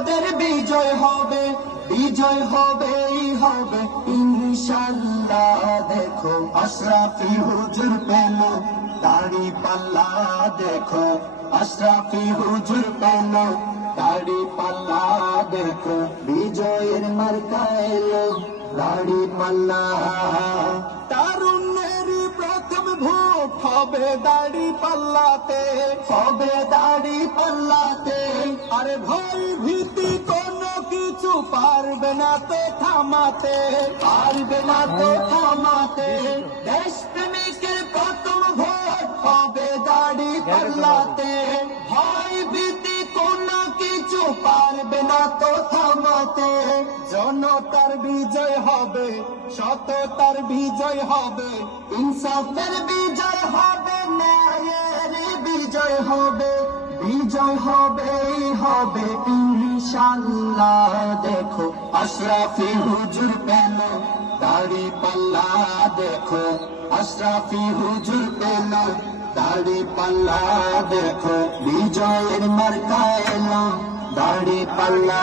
তাদের বিজয় হবে, বিজয় হবেই হবে ইনশাল্লাহ। দেখো আশরাফি হুজুর পেল দাড়ি পাল্লা, দেখো আশরাফি হুজুর পেল দাড়ি পাল্লা, দেখো বিজয়ের মার্কা এলো দাড়ি পাল্লা। তারুণ্যের প্রথম ভোট হবে দাড়ি পাল্লাতে, হবে দাড়ি পাল্লাতে। আরে ভয় ভীতি কোনো কিছু পারবে না তো থামাতে, পারবে না তো থামাতে। দেশপ্রেমিকের প্রথম ভোট হবে দাড়ি পাল্লাতে, ভয় ভীতি কোনো কিছু পারবে না তো থামাতে। জনতার বিজয় হবে, সততার বিজয় হবে, ইনসাফের বিজয় হবে, ন্যায়ের বিজয় হবে, বিজয় হবেই হবে ইনশাল্লাহ। দেখো আশরাফি হুজুর পেল দাড়ি পাল্লা, দেখো আশরাফি হুজুর পেল দাড়ি পাল্লা, দেখো বিজয়ের মার্কা এলো দাড়ি পাল্লা।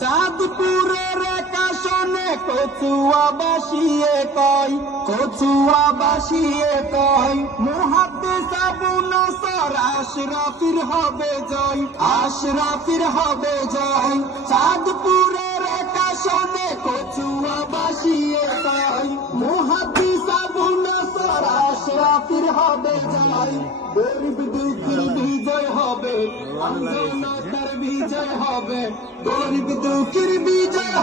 চাঁদপুরের আকাশনে কচুয়া বাসিয়ে কয়, কচুয়া বাসিয়ে কয়, মুহাদ্দিস আবু নাসর আশরাফির হবে জয়, আশরাফির হবে জয়। চাঁদপুরের আকাশনে কচুয়া বাসিয়ে কয়, মুহাদ্দিস আবু নাসর আশরাফির হবে জয়। গরিব দুঃখীর বিজয় হবে, আন্দোলনের বিজয় হবে, গরিব দুঃখীর বিজয়।